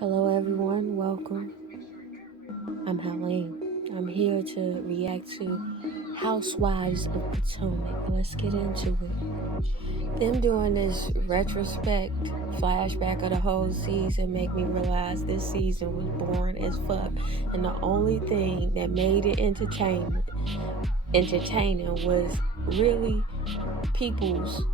Hello, everyone. Welcome. I'm Helene. I'm here to react to Housewives of Potomac. Let's get into it. Them doing this retrospect flashback of the whole season make me realize this season was boring as fuck, and the only thing that made it entertaining was really people's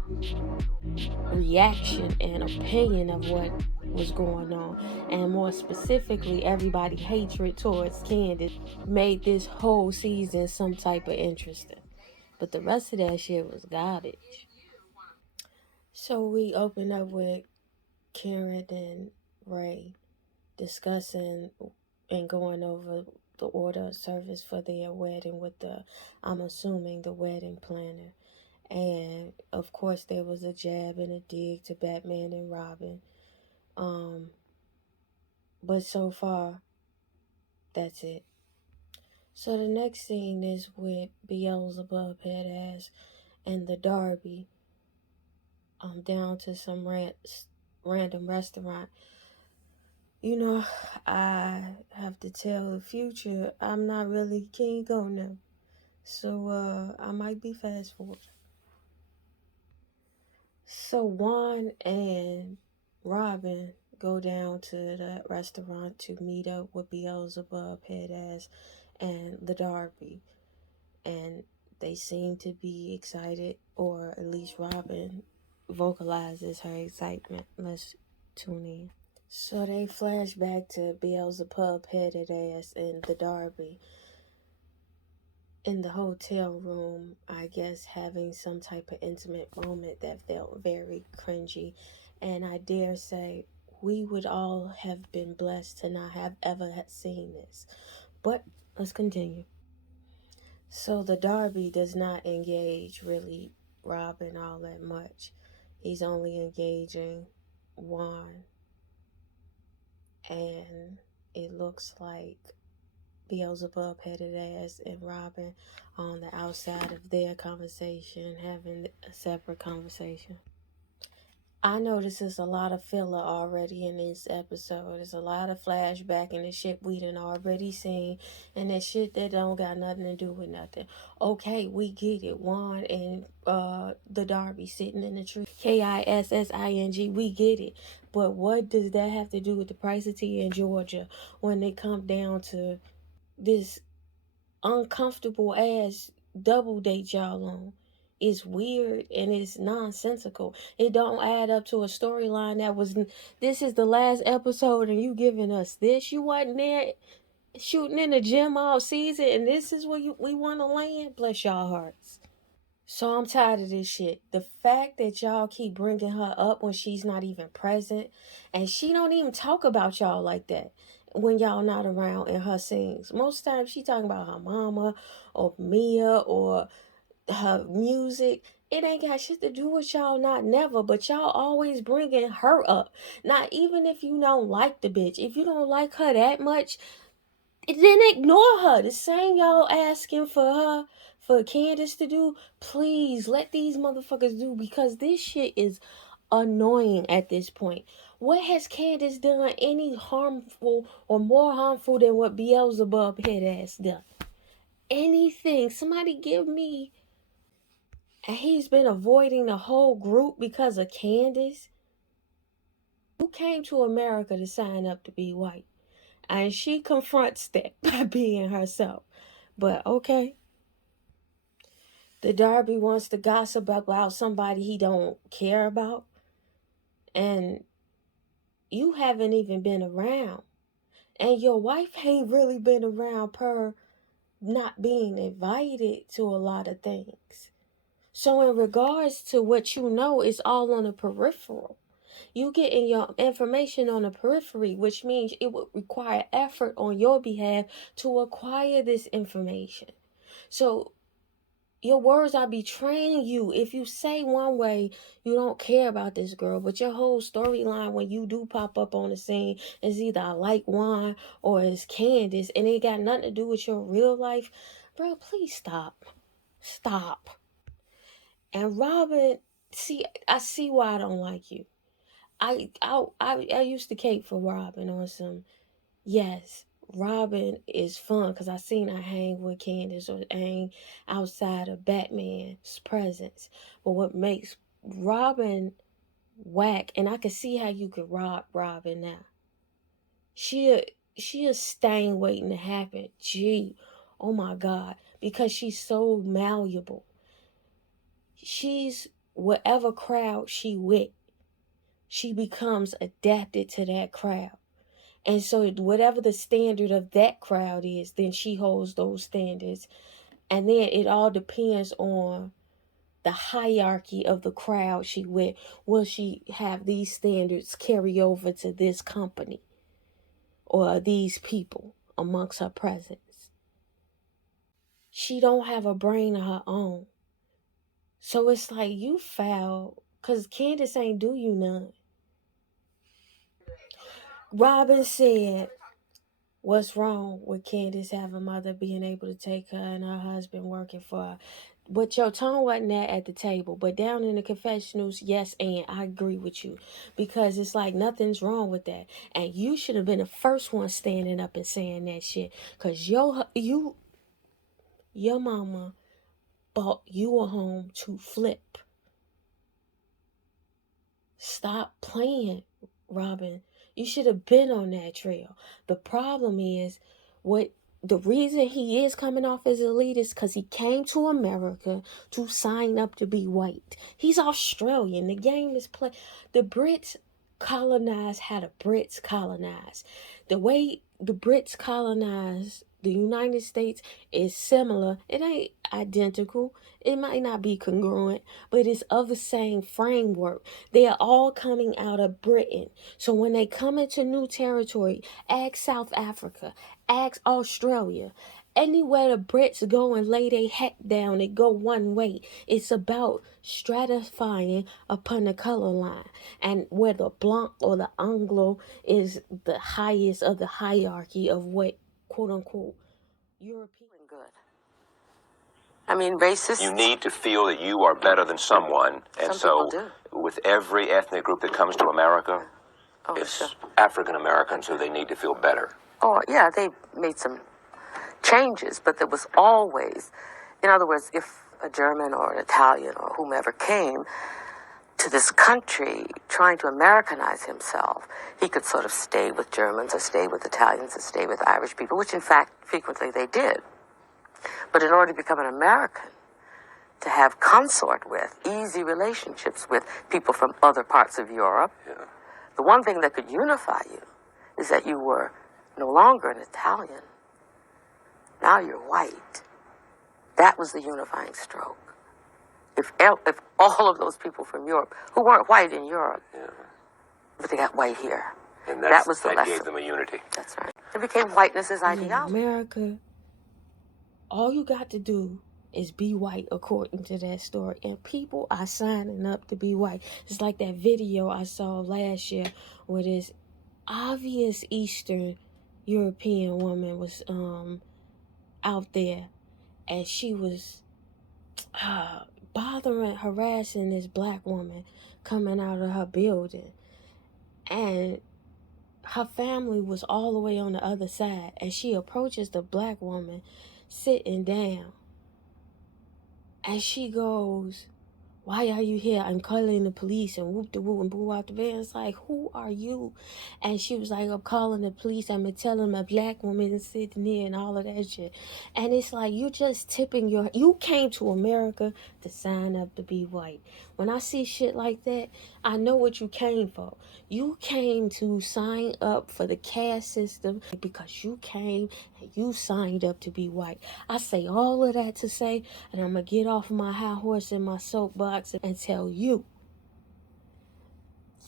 reaction and opinion of what was going on, and more specifically everybody hatred towards Candace made this whole season some type of interesting, but the rest of that shit was garbage. So we open up with Karen and Ray discussing and going over the order of service for their wedding with the, I'm assuming, the wedding planner. And of course there was a jab and a dig to Batman and Robin. Um, but so far, that's it. So the next scene is with Beelzebub head ass and the Darby down to some random restaurant. You know, I have to tell the future I'm not really keen on them. So I might be fast forward. So Juan and Robin go down to the restaurant to meet up with Beelzebub head ass and the Darby, and they seem to be excited, or at least Robin vocalizes her excitement. Let's tune in. So they flash back to Beelzebub headed ass and the Darby in the hotel room, I guess having some type of intimate moment that felt very cringy. And I dare say we would all have been blessed to not have ever seen this. But let's continue. So the Darby does not engage really Robin all that much. He's only engaging Juan, and it looks like Beelzebub headed ass and Robin on the outside of their conversation, having a separate conversation. I notice there's a lot of filler already in this episode. There's a lot of flashback and the shit we done already seen, and that shit that don't got nothing to do with nothing. Okay, we get it. Juan and the Darby sitting in the tree. Kissing, we get it. But what does that have to do with the price of tea in Georgia when they come down to this uncomfortable ass double date y'all on? It's weird and it's nonsensical. It don't add up to a storyline that was. This is the last episode, and you giving us this. You wasn't there shooting in the gym all season, and this is where we want to land. Bless y'all hearts. So I'm tired of this shit. The fact that y'all keep bringing her up when she's not even present, and she don't even talk about y'all like that when y'all not around in her scenes. Most times she talking about her mama or Mia or her music. It ain't got shit to do with y'all, not never, but y'all always bringing her up. Not even if you don't like the bitch. If you don't like her that much, then ignore her. The same y'all asking for her, for Candace to do. Please let these motherfuckers do, because this shit is annoying at this point. What has Candace done any harmful or more harmful than what Beelzebub head ass done? Anything. Somebody give me. And he's been avoiding the whole group because of Candace. Who came to America to sign up to be white? And she confronts that by being herself. But okay. The Darby wants to gossip about somebody he don't care about. And you haven't even been around. And your wife ain't really been around per not being invited to a lot of things. So in regards to what you know, it's all on the peripheral. You getting your information on the periphery, which means it would require effort on your behalf to acquire this information. So your words are betraying you. If you say one way, you don't care about this girl, but your whole storyline when you do pop up on the scene is either I like Juan or it's Candace, and it got nothing to do with your real life. Bro, please stop. Stop. And Robin, see, I see why I don't like you. I used to cape for Robin on some. Yes, Robin is fun because I seen her hang with Candace or hang outside of Batman's presence. But what makes Robin whack, and I can see how you could rob Robin now. She a stain waiting to happen. Gee, oh my God, because she's so malleable. She's whatever crowd she with, she becomes adapted to that crowd. And so whatever the standard of that crowd is, then she holds those standards. And then it all depends on the hierarchy of the crowd she with. Will she have these standards carry over to this company or these people amongst her presence? She don't have a brain of her own. So it's like you foul because Candace ain't do you none. Robin said, what's wrong with Candace having a mother being able to take her and her husband working for her? But your tone wasn't that at the table. But down in the confessionals, yes, and I agree with you. Because it's like nothing's wrong with that. And you should have been the first one standing up and saying that shit. Because your mama bought you a home to flip. Stop playing, Robin. You should have been on that trail. The problem is, what the reason he is coming off as elitist because he came to America to sign up to be white. He's Australian. The game is play. The Brits colonized how the Brits colonized. The way the Brits colonized the United States is similar. It ain't identical. It might not be congruent, but it's of the same framework. They are all coming out of Britain. So when they come into new territory, ask South Africa, ask Australia. Anywhere the Brits go and lay their head down, they go one way. It's about stratifying upon the color line. And where the Blanc or the Anglo is the highest of the hierarchy of what, quote unquote, European. Good. I mean, racist. You need to feel that you are better than someone. And Some so, people do. with every ethnic group that comes to America, it's Sure. African Americans who they need to feel better. Oh, yeah, they made some changes, but there was always, in other words, if a German or an Italian or whomever came to this country trying to Americanize himself, he could sort of stay with Germans or stay with Italians or stay with Irish people, which in fact frequently they did. But in order to become an American, to have consort with, easy relationships with people from other parts of Europe, the one thing that could unify you is that you were no longer an Italian. Now you're white. That was the unifying stroke. If all of those people from Europe, who weren't white in Europe, but they got white here, And that was the that lesson. gave them a unity. That's right. It became whiteness as In ideology. America, all you got to do is be white according to that story. And people are signing up to be white. It's like that video I saw last year where this obvious Eastern European woman was out there and she was harassing this black woman coming out of her building. And her family was all the way on the other side. And she approaches the black woman sitting down. And she goes, why are you here? I'm calling the police, and whoop de whoop and boo out the van. It's like, who are you? And she was like, I'm calling the police. I'm telling a black woman sitting here and all of that shit. And it's like, you just tipping you came to America to sign up to be white. When I see shit like that, I know what you came for. You came to sign up for the caste system because you came and you signed up to be white. I say all of that to say, and I'm going to get off my high horse in my soapbox and tell you,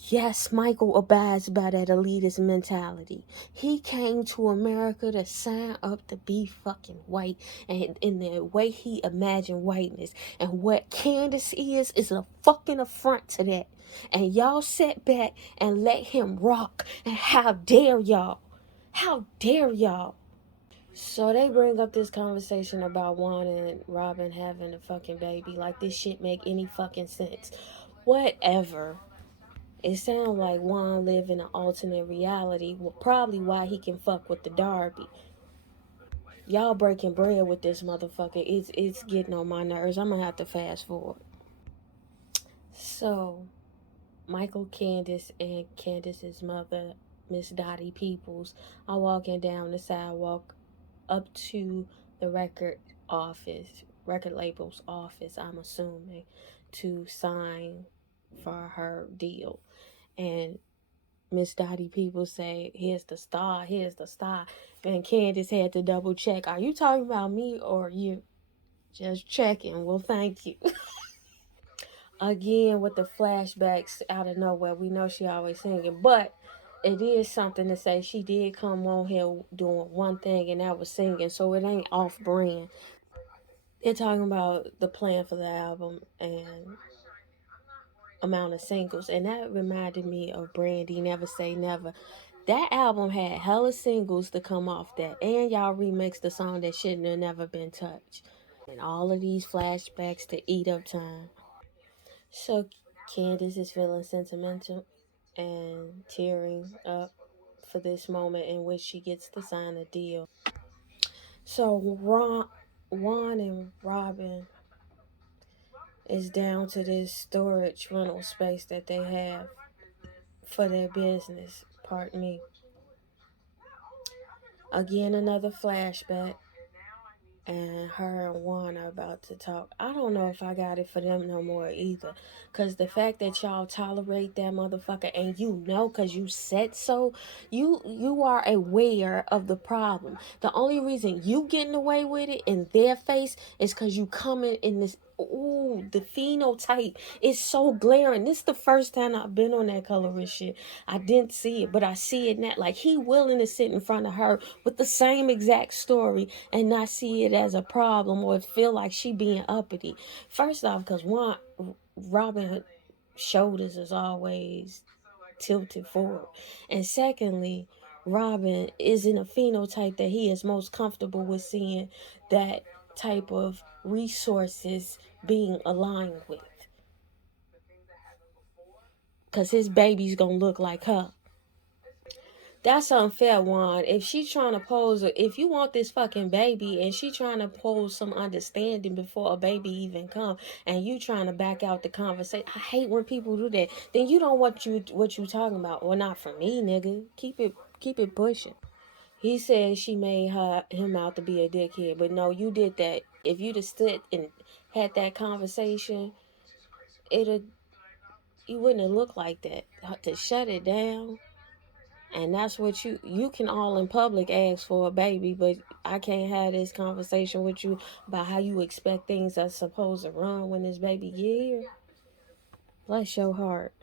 yes, Michael abides by that elitist mentality. He came to America to sign up to be fucking white, and in the way he imagined whiteness. And what Candace is a fucking affront to that. And y'all sat back and let him rock. And how dare y'all? How dare y'all? So they bring up this conversation about Juan and Robin having a fucking baby. Like this shit make any fucking sense. Whatever. It sounds like Juan live in an alternate reality. Well, probably why he can fuck with the Darby. Y'all breaking bread with this motherfucker. It's getting on my nerves. I'm gonna have to fast forward. So Michael, Candace, and Candace's mother, Miss Dottie Peoples, are walking down the sidewalk up to the record label's office, I'm assuming, to sign for her deal. And Miss Dottie Peoples say, here's the star, here's the star. And Candace had to double check, are you talking about me or you? Just checking. Well, thank you. Again with the flashbacks out of nowhere. We know she always singing, but it is something to say she did come on here doing one thing, and that was singing, so it ain't off brand. They're talking about the plan for the album and amount of singles, and that reminded me of Brandy Never Say Never. That album had hella singles to come off that, and y'all remixed the song that shouldn't have never been touched. And all of these flashbacks to eat up time. So Candace is feeling sentimental and tearing up for this moment in which she gets to sign a deal. So Juan and Robin is down to this storage rental space that they have for their business. Pardon me. Again, another flashback. And her and Juan are about to talk. I don't know if I got it for them no more either. Because the fact that y'all tolerate that motherfucker and you know because you said so, you are aware of the problem. The only reason you getting away with it in their face is because you coming in this, ooh, the phenotype is so glaring. This is the first time I've been on that colorist shit. I didn't see it, but I see it now. Like, he willing to sit in front of her with the same exact story and not see it as a problem or feel like she being uppity. First off, because one, Robin shoulders is always tilted forward, and secondly, Robin is in a phenotype that he is most comfortable with seeing that type of resources being aligned with, because his baby's gonna look like her. That's unfair, Juan. If she's trying to pose, if you want this fucking baby and she trying to pose some understanding before a baby even come, and you trying to back out the conversation, I hate when people do that. Then you don't what you talking about. Well, not for me, nigga. Keep it pushing. He said she made him out to be a dickhead, but no, you did that. If you'd have stood and had that conversation, it'd you wouldn't have looked like that. To shut it down. And that's what you can all in public ask for a baby, but I can't have this conversation with you about how you expect things are supposed to run when this baby get here. Bless your heart.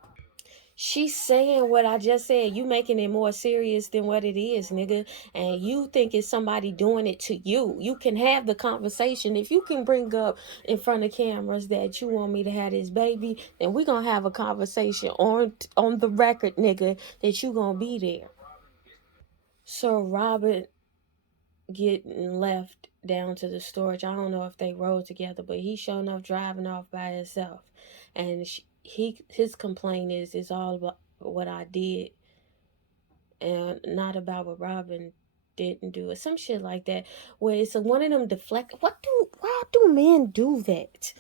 She's saying what I just said. You making it more serious than what it is, nigga. And you think it's somebody doing it to you. You can have the conversation. If you can bring up in front of cameras that you want me to have this baby, then we're gonna have a conversation on the record, nigga, that you gonna be there. So Robin getting left down to the storage. I don't know if they rode together, but he sure enough driving off by himself. And his complaint is it's all about what I did and not about what Robin didn't do or some shit like that. Where it's one of them deflect. Why do men do that?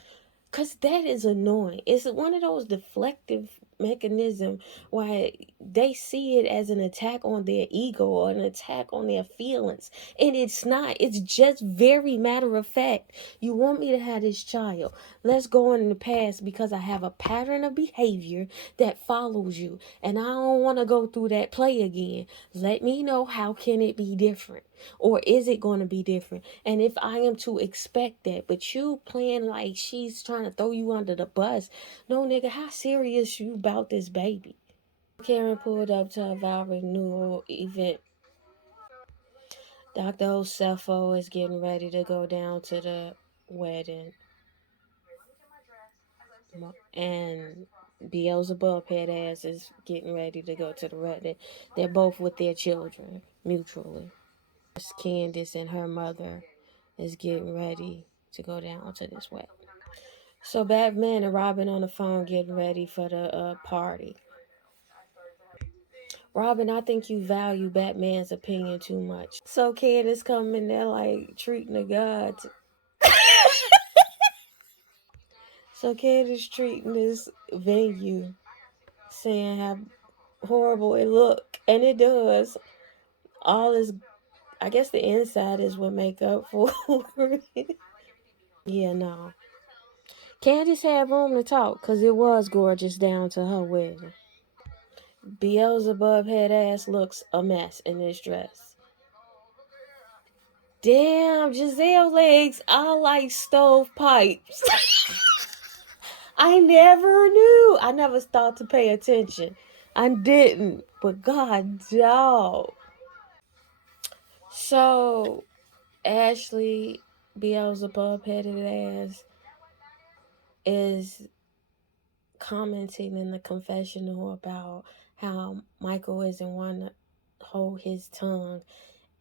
Because that is annoying. It's one of those deflective mechanism why they see it as an attack on their ego or an attack on their feelings, and it's not. It's just very matter of fact. You want me to have this child, let's go in the past because I have a pattern of behavior that follows you and I don't want to go through that play again. Let me know, how can it be different, or is it going to be different? And if I am to expect that, but you playing like she's trying to throw you under the bus. No, nigga, how serious you about this baby? Karen pulled up to a vow renewal event. Dr. Osefo is getting ready to go down to the wedding. And Beelzebub head ass is getting ready to go to the wedding. They're both with their children mutually. Candace and her mother is getting ready to go down to this wedding. So Batman and Robin on the phone getting ready for the party. Robin, I think you value Batman's opinion too much. So Candace coming there like treating the gods. So Candace treating this venue, saying how horrible it look, and it does. All is, I guess, the inside is what make up for it. Yeah, no. Candace had room to talk because it was gorgeous down to her wedding. Beelzebub head ass looks a mess in this dress. Damn, Giselle legs are like stovepipes. I never knew. I never thought to pay attention. I didn't. But god dog. So Ashley Beelzebub headed ass is commenting in the confessional about how Michael isn't one to hold his tongue,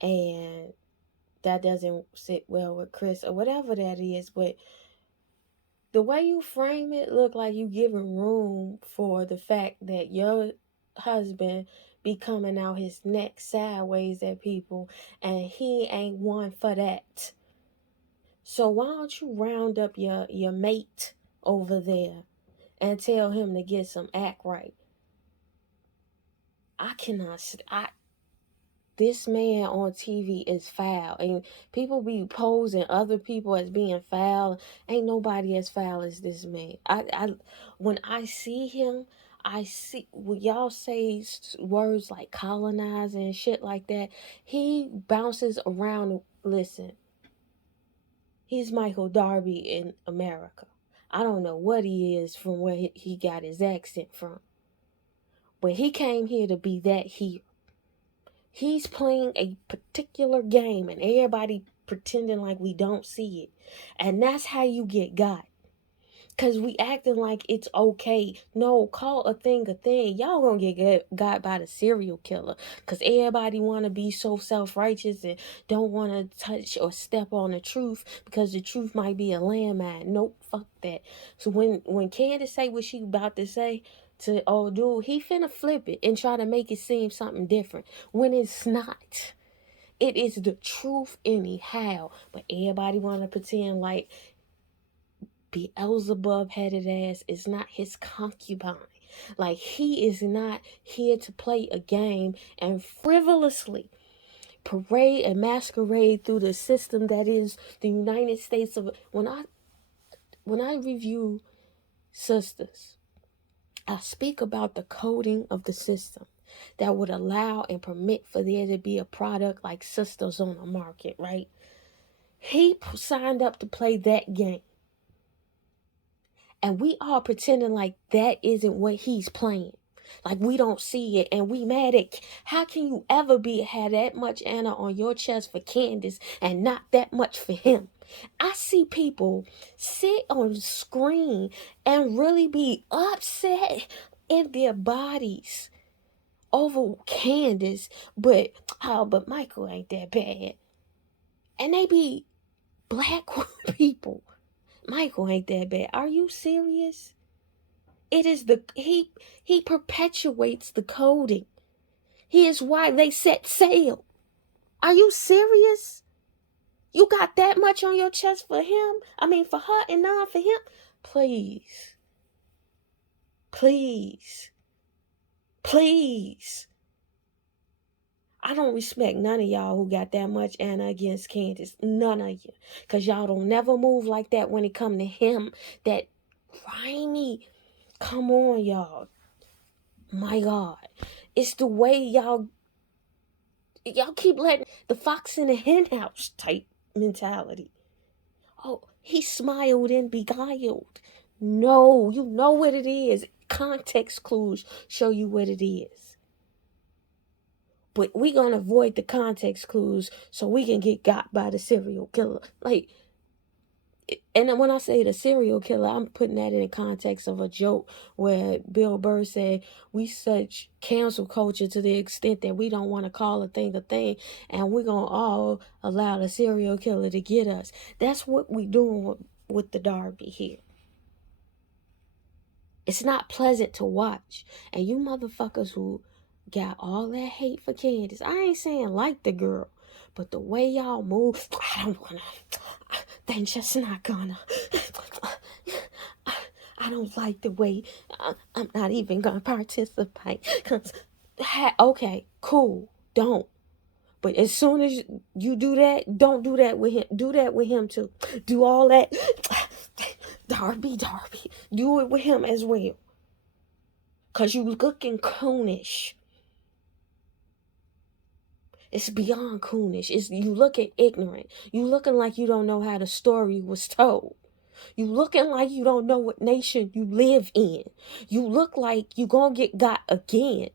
and that doesn't sit well with Chris or whatever that is. But the way you frame it look like you giving room for the fact that your husband be coming out his neck sideways at people, and he ain't one for that. So why don't you round up your mate over there and tell him to get some act right? I cannot. This man on TV is foul, and people be posing other people as being foul. Ain't nobody as foul as this man. When I see him, I see when y'all say words like colonize and shit like that. He bounces around. Listen, he's Michael Darby in America. I don't know what he is from where he got his accent from, but he came here to be that here. He's playing a particular game and everybody pretending like we don't see it. And that's how you get got. Because we acting like it's okay. No, call a thing a thing. Y'all gonna get got by the serial killer. Because everybody want to be so self-righteous and don't want to touch or step on the truth because the truth might be a landmine. Nope, fuck that. So when Candace say what she about to say to old dude, he finna flip it and try to make it seem something different when it's not. It is the truth anyhow. But everybody want to pretend like Beelzebub headed ass is not his concubine. Like he is not here to play a game and frivolously parade and masquerade through the system that is the United States of. When I review Sisters, I speak about the coding of the system that would allow and permit for there to be a product like Sisters on the market, right? He signed up to play that game. And we are pretending like that isn't what he's playing. Like we don't see it and we mad at. How can you ever have that much Anna on your chest for Candace and not that much for him? I see people sit on screen and really be upset in their bodies over Candace, but Michael ain't that bad. And they be black people. Michael ain't that bad. Are you serious? It is he perpetuates the coding. He is why they set sail. Are you serious? You got that much on your chest for him? I mean for her and not for him? Please. Please. Please. I don't respect none of y'all who got that much Anna against Candace. None of you. Because y'all don't never move like that when it come to him. That grimy. Come on, y'all. My God. It's the way y'all keep letting the fox in the hen house type mentality. Oh, he smiled and beguiled. No, you know what it is. Context clues show you what it is. But we gonna avoid the context clues so we can get got by the serial killer. Like, and when I say the serial killer, I'm putting that in the context of a joke where Bill Burr said we such cancel culture to the extent that we don't want to call a thing, and we're going to all allow the serial killer to get us. That's what we doing with the Darby here. It's not pleasant to watch. And you motherfuckers who got all that hate for Candace. I ain't saying like the girl, but the way y'all move, I don't wanna. They just not gonna. I don't like the way. I'm not even gonna participate. Cause, okay, cool. Don't. But as soon as you do that, don't do that with him. Do that with him too. Do all that. Darby. Do it with him as well. Cause you looking coonish. It's beyond coonish. It's you looking ignorant. You looking like you don't know how the story was told. You looking like you don't know what nation you live in. You look like you gonna get got again.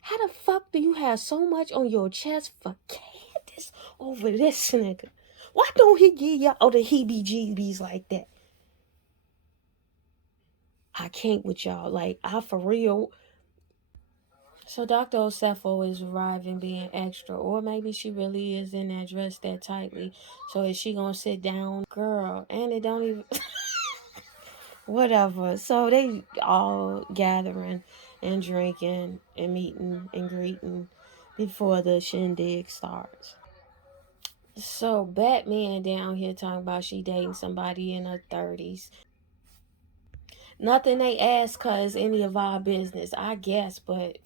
How the fuck do you have so much on your chest for Candace over this nigga? Why don't he give y'all the heebie-jeebies like that? I can't with y'all. Like, I for real. So Dr. Osefo is arriving being extra, or maybe she really is in that dress that tightly. So is she gonna sit down? Girl, and it don't even whatever. So they all gathering and drinking and meeting and greeting before the shindig starts. So Batman down here talking about she dating somebody in her 30s. Nothing they ask cause any of our business, I guess, but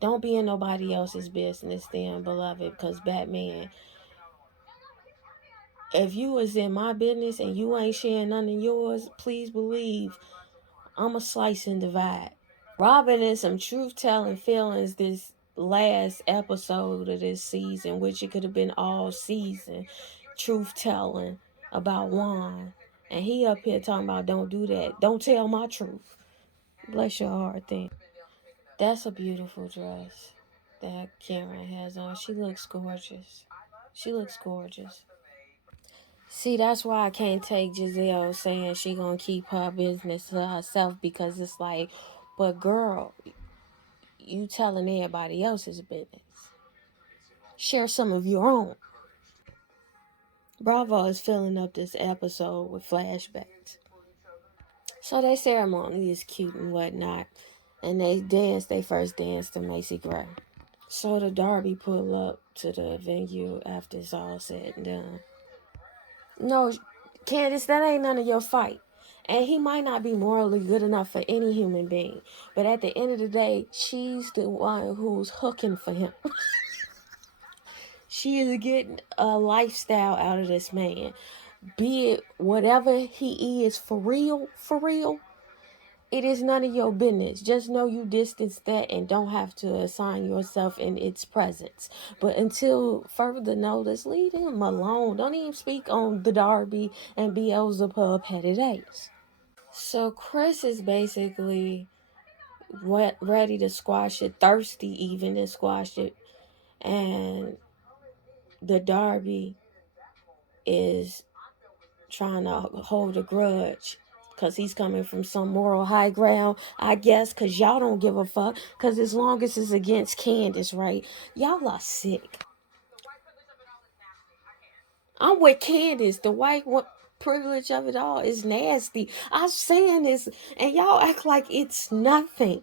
don't be in nobody else's business then, beloved, cause Batman, if you was in my business and you ain't sharing none of yours, please believe I'ma slice and divide. Robin in some truth telling feelings this last episode of this season, which it could have been all season, truth telling about Juan. And he up here talking about don't do that. Don't tell my truth. Bless your heart then. That's a beautiful dress that Karen has on. She looks gorgeous. She looks gorgeous. See, that's why I can't take Giselle saying she gonna keep her business to herself, because it's like, but girl, you telling everybody else's business. Share some of your own. Bravo is filling up this episode with flashbacks. So their ceremony is cute and whatnot. And they first dance to Macy Gray. So the Derby pull up to the venue after it's all said and done. No, Candace, that ain't none of your fight. And he might not be morally good enough for any human being. But at the end of the day, she's the one who's hooking for him. She is getting a lifestyle out of this man. Be it whatever he is for real, it is none of your business. Just know you distance that and don't have to assign yourself in its presence. But until further notice, leave him alone. Don't even speak on the Derby and Beelzebub headed ace. So Chris is basically ready to squash it, thirsty even to squash it. And the Derby is trying to hold a grudge because he's coming from some moral high ground, I guess, because y'all don't give a fuck, because as long as it's against Candace, right, y'all are sick. I'm with Candace. The white privilege of it all is nasty. I'm saying this and y'all act like it's nothing.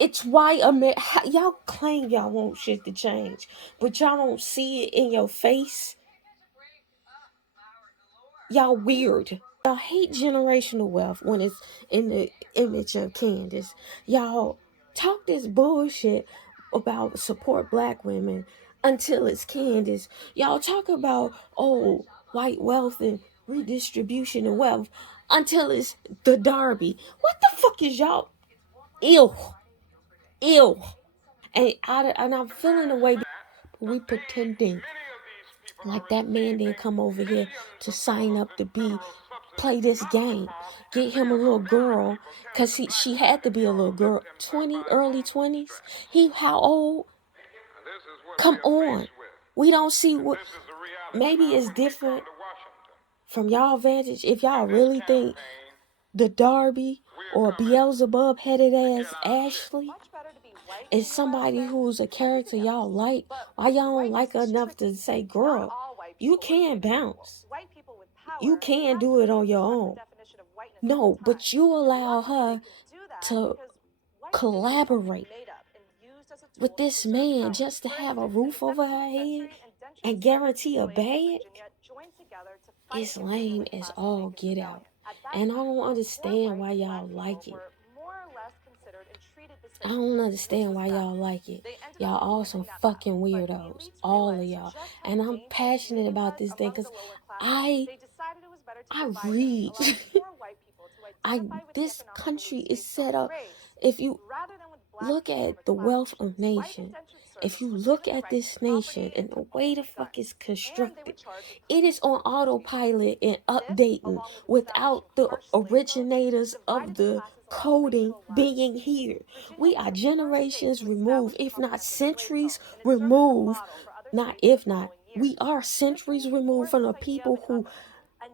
It's why y'all claim y'all want shit to change, but y'all don't see it in your face. Y'all weird. Y'all hate generational wealth when it's in the image of Candace. Y'all talk this bullshit about support black women until it's Candace. Y'all talk about, oh, white wealth and redistribution of wealth until it's the Derby. What the fuck is y'all? Ew. And I'm feeling the way we pretending like that man didn't come over here to sign up to play this game. Get him a little girl, because she had to be a little girl. Early 20s. How old? Come on. We don't see what, maybe it's different from y'all vantage. If y'all really think the Derby or Beelzebub headed ass Ashley is somebody who's a character y'all like, why y'all don't like her enough to say, girl, you can bounce. You can do it on your own. No, but you allow her to collaborate. with this man just to have a roof over her head and guarantee a bag? It's lame as all get out. And I don't understand why y'all like it. I don't understand why y'all like it. Y'all all some fucking weirdos. All of y'all. And I'm passionate about this thing because I read. This country is set up. If you look at the wealth of nation, if you look at this nation and the way the fuck it's constructed, it is on autopilot and updating without the originators of the coding being here. We are generations removed, if not centuries removed, we are centuries removed from the people who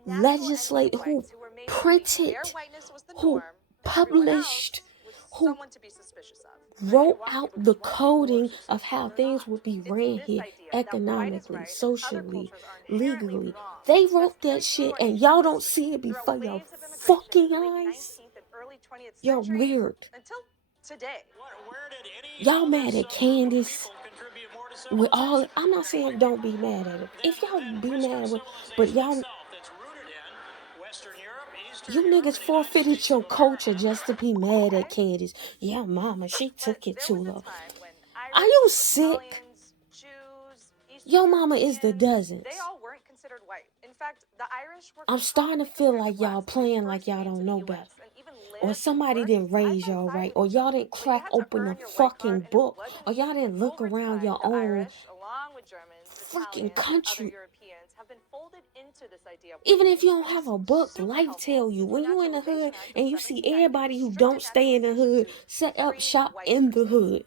legislate, who printed, who published, who wrote out the coding of how things would be ran here economically, socially, legally. They wrote that shit and y'all don't see it before your fucking eyes. You're weird. Y'all mad at Candace with all. I'm not saying don't be mad at her. If y'all be mad at her, but y'all, you niggas forfeited your culture just to be mad at Candace. Yeah, mama, she took it too long. Are you sick? Your mama is the dozens. I'm starting to feel like y'all playing like y'all don't know better. Or somebody didn't raise y'all right. Or y'all didn't crack open a fucking book. Or y'all didn't look around your own freaking country. Even if you don't have a book, life tell you. When you in the hood and you see everybody who don't stay in the hood set up shop in the hood,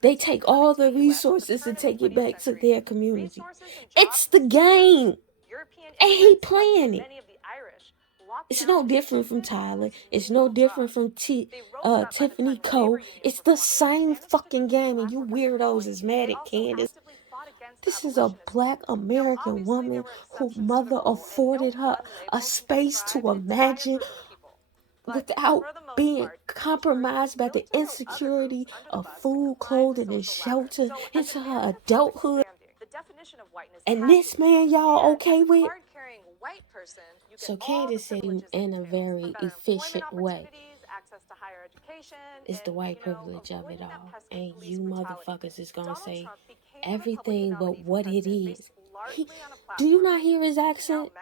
they take all the resources to take it back to their community. It's the game. And he playing it. It's no different from Tyler. It's no different from Tiffany Cole. It's the same fucking game, and you weirdos is mad at Candace. This is a black American woman whose mother afforded her a space to imagine without being compromised by the insecurity of food, clothing, and shelter into her adulthood. And this man y'all okay with? So Candace said in a very efficient way, it's the white privilege of it all. And you motherfuckers is gonna say everything but what it is. Do you not hear his accent?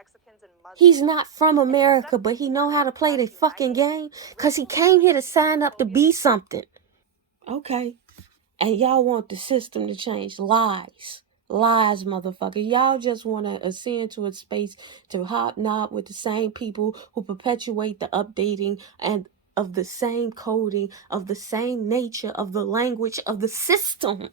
He's not from America, but he know how to play the fucking game. Cause he came here to sign up to be something. Okay. And y'all want the system to change. Lies, motherfucker. Y'all just want to ascend to a space to hobnob with the same people who perpetuate the updating and of the same coding, of the same nature, of the language, of the system.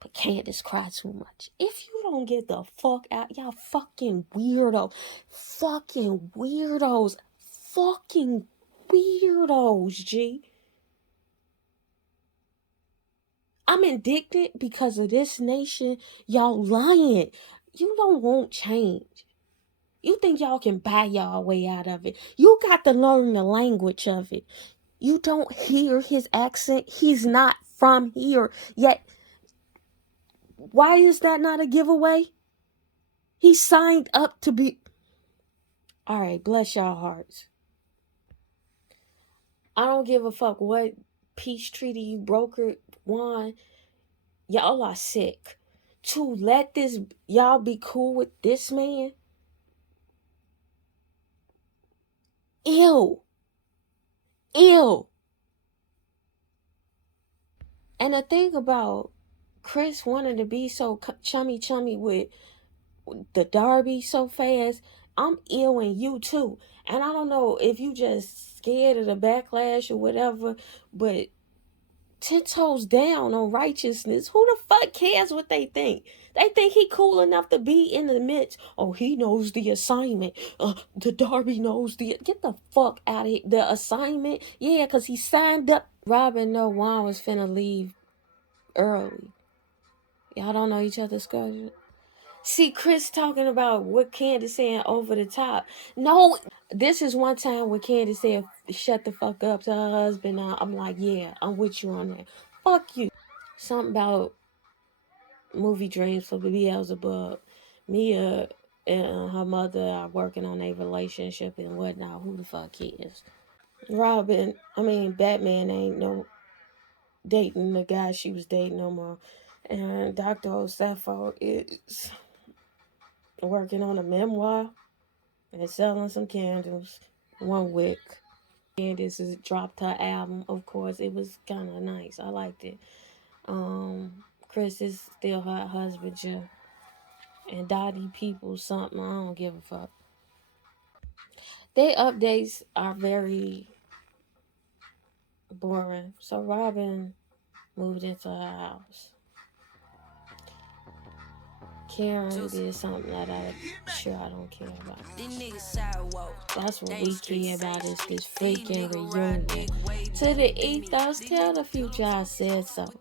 But Candace cry too much. If you don't get the fuck out, y'all fucking weirdo. Fucking weirdos. Fucking weirdos, G. I'm indignant because of this nation. Y'all lying. You don't want change. You think y'all can buy y'all way out of it. You got to learn the language of it. You don't hear his accent. He's not from here. Yet, why is that not a giveaway? He signed up to be... All right, bless y'all hearts. I don't give a fuck what peace treaty you brokered, won. Y'all are sick. To let this, y'all be cool with this man? Ew. And the thing about Chris wanting to be so chummy with the Darby so fast, I'm ill and you too. And I don't know if you just scared of the backlash or whatever, but 10 toes down on righteousness. Who the fuck cares what they think? They think he cool enough to be in the midst. Oh, he knows the assignment. The Darby knows the... Get the fuck out of here. The assignment? Yeah, because he signed up. Robin know Juan was finna leave early. Y'all don't know each other's schedule. See, Chris talking about what Candace saying over the top. No, this is one time when Candace said, shut the fuck up to her husband. I'm like, yeah, I'm with you on that. Fuck you. Something about movie dreams for Beelzebub. Mia and her mother are working on a relationship and whatnot. Who the fuck he is? Batman ain't no dating the guy she was dating no more. And Dr. Osefo is working on a memoir and selling some candles. One wick. Candace has dropped her album. Of course, it was kind of nice. I liked it. Chris is still her husband, yeah. And Dottie People something. I don't give a fuck. Their updates are very boring. So Robin moved into her house. Karen did something that I don't care about. That's what we care about is this freaking reunion. To the ethos, tell the future I said so.